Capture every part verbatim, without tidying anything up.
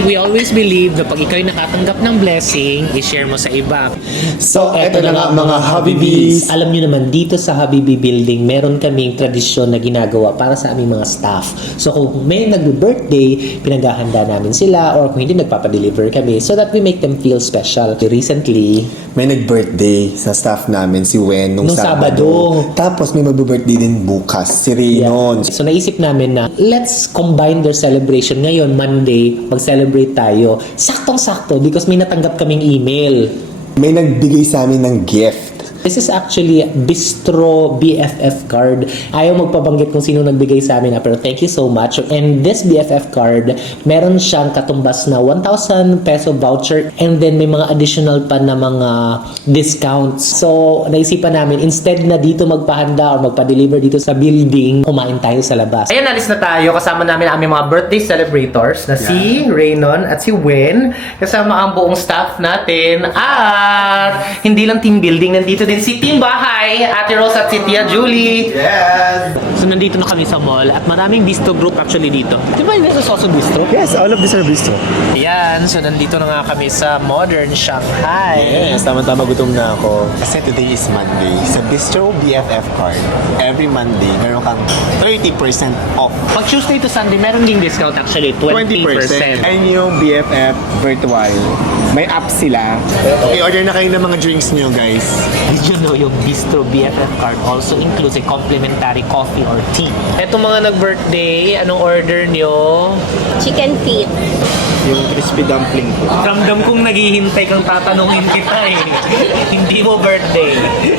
we always believe na pag ikaw'y nakatanggap ng blessing, i-share mo sa iba. So, eto na nga mga Habibis. Alam nyo naman, dito sa Habibi Building, meron kaming tradisyon na ginagawa para sa aming mga staff. So, kung may nag-birthday, pinaghahanda namin sila, or kung hindi, nagpapadeliver kami so that we make them feel special. Recently, May nag-birthday sa staff namin, si Wen, nung, Nung Sabado. Sabado. Tapos may mag-birthday din bukas, si Raynon. so naisip namin na let's combine their celebration. Ngayon, Monday, mag-celebrate tayo. Saktong-sakto because may natanggap kaming email. May nagbigay sa amin ng gift. This is actually Bistro B F F card. Ayaw magpabanggit kung sino nagbigay sa amin, pero thank you so much. And this B F F card, meron siyang katumbas na one thousand peso voucher and then may mga additional pa na mga discounts. So, naisipan namin, instead na dito magpahanda or magpa-deliver dito sa building, kumain tayo sa labas. Ayan, alis na tayo. Kasama namin ang aming mga birthday celebrators na si Raynon at si Wen. Kasama ang buong staff natin. At hindi lang team building, nandito din si Team Bahay, Ate Rose at si Tia Julie. Yes! So nandito na kami sa mall at maraming bistro group actually dito. Di ba yung nasa Soso Bistro? Yes, all of these are bistro. Ayan, so nandito na nga kami sa Modern Shanghai. Yes, tama-tama gutom na ako. Kasi today is Monday. Sa Bistro B F F card, every Monday, meron kang thirty percent off. Pag Tuesday to Sunday, meron ding discount actually, twenty percent. And yung B F F virtual, may app sila. I-order na kayo ng mga drinks nyo, guys. Did you know yung Bistro B F F card also includes a complimentary coffee or tea? Etong mga nag-birthday, anong order nyo? Chicken feet. Yung crispy dumpling ko. Ramdam kong naghihintay kang tatanungin kita eh. Hindi mo birthday.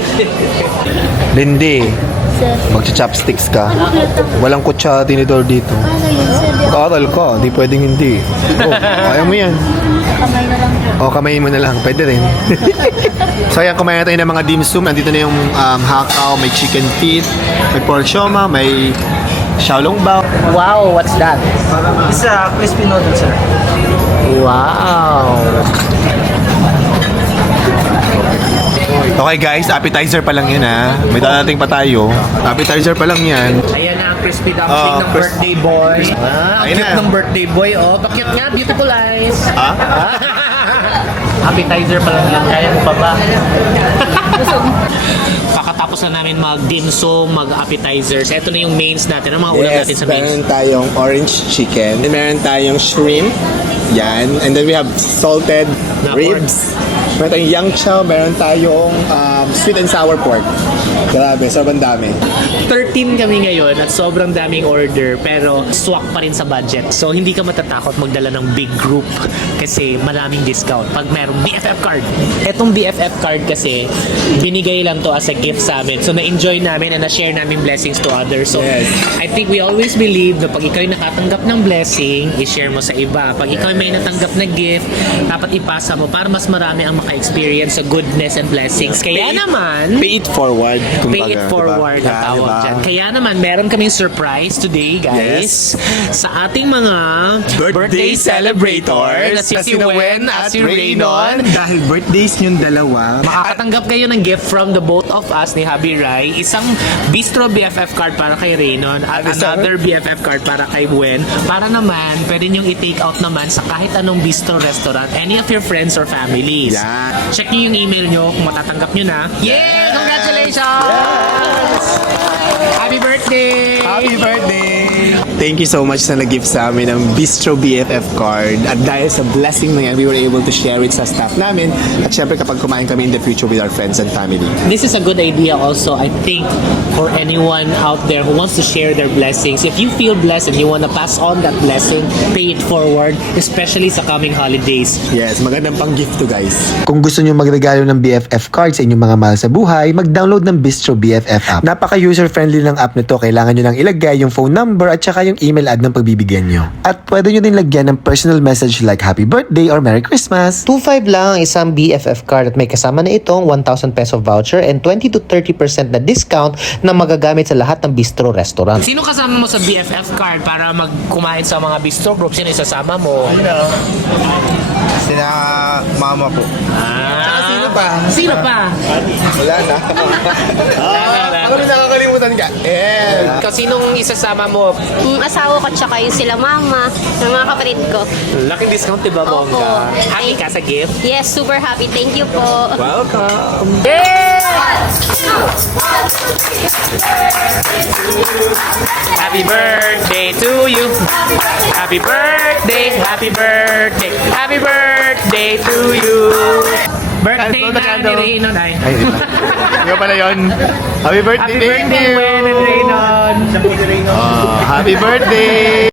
Lindy, Sir, magcha-chopsticks ka. ano kita? Walang kutsa tinidor dito. Ano yun, sir? Di ako Mag-aaral ka, di pwedeng hindi. Oh, kaya mo yan. kamay na lang po. O, kamayin mo na lang, pwede rin. So ayan, kumain na tayo ng mga dim sum. Andito na yung um, hakaw, may chicken feet, may pork sioma, may xiaolong bao. Wow, what's that? It's a crispy noodle, sir. Wow. Okay guys, appetizer pa lang yan ha. May dadating pa tayo. Appetizer pa lang yan. Ayan na ang crispy dumpling Oh, ng cris- birthday boy. Ah, ang Ayun cute na. ng birthday boy. Oh, bakit nga? Beautiful eyes. Ah? Appetizer pa lang yan. Kaya mo pa ba? Kakatapos na namin mag-dim sum, mag-appetizers. Ito na yung mains natin. Ang mga ulam natin sa mains. meron tayong orange chicken. Meron tayong shrimp. Yan. And then we have salted Na ribs. Meron tayong yang chow. Meron tayong um, sweet and sour pork. Grabe, sobrang dami. thirteen kami ngayon at sobrang daming order pero swak pa rin sa budget. So hindi ka matatakot magdala ng big group kasi maraming discount pag merong B F F card. Etong B F F card kasi binigay lang to as a gift sa amin. So na-enjoy namin and na-share namin blessings to others. So Yes. I think we always believe na pag ikaw'y nakatanggap ng blessing, i-share mo sa iba. Pag ikaw may natanggap na gift, dapat ipasa mo para mas marami ang maka-experience sa goodness and blessings. Kaya Pay it- naman, Pay it forward. Pay it forward ang Yeah, tawag diba? dyan. Kaya naman, meron kaming surprise today, guys. Sa ating mga birthday, celebrators na si, si Wen at si Raynon. Dahil birthdays yung dalawa, Makakatanggap kayo ng gift from the both of us ni Habi Rai. Isang Bistro B F F card para kay Raynon at At isang- another B F F card para kay Wen. Para naman, pwede nyong i-take out naman sa kahit anong bistro restaurant, any of your friends or families. Yan. Check nyo yung email nyo kung matatanggap nyo na. Yeah! Congratulations! Happy birthday! Happy birthday! Thank you so much sa nag-gift sa amin ng Bistro B F F card. At dahil sa blessing na yan, we were able to share it sa staff namin. At syempre kapag kumain kami in the future with our friends and family. This is a good idea also, I think, for anyone out there who wants to share their blessings. If you feel blessed and you want to pass on that blessing, pay it forward, especially sa coming holidays. Yes, magandang pang gift to guys. Kung gusto nyo magregalo ng B F F card sa inyong mga mahal sa buhay, mag-download ng Bistro B F F app. Napaka-user-friendly ng app nito. Kailangan nyo lang ilagay yung phone number at saka yung email ad ng pagbibigyan nyo. At pwede nyo din lagyan ng personal message like Happy Birthday or Merry Christmas. two five lang ang isang B F F card at may kasama na itong one thousand peso voucher and twenty to thirty percent na discount na magagamit sa lahat ng bistro restaurant. Sino kasama mo sa B F F card para magkumain sa mga bistro group? Sino isasama mo? sila mama po. Ah, pa? Sino pa? Wala na. ah, ako rin nakakalimutan ka. Eh. Kasi nung isasama mo, Mm, asawa ko tsaka yung sila mama, ng mga kapatid ko. laking discount, diba, Opo. Bongga? Happy ka sa gift? Yes, super happy. Thank you po. Welcome! Happy birthday to you! Happy birthday! Happy birthday! Happy birthday to you! Birthday Candle, na candle. ni Raynon ay. Ay, di ba? Di ba pala yun? Happy birthday, Happy birthday, thank you. Wen and Raynon! Oh, happy birthday!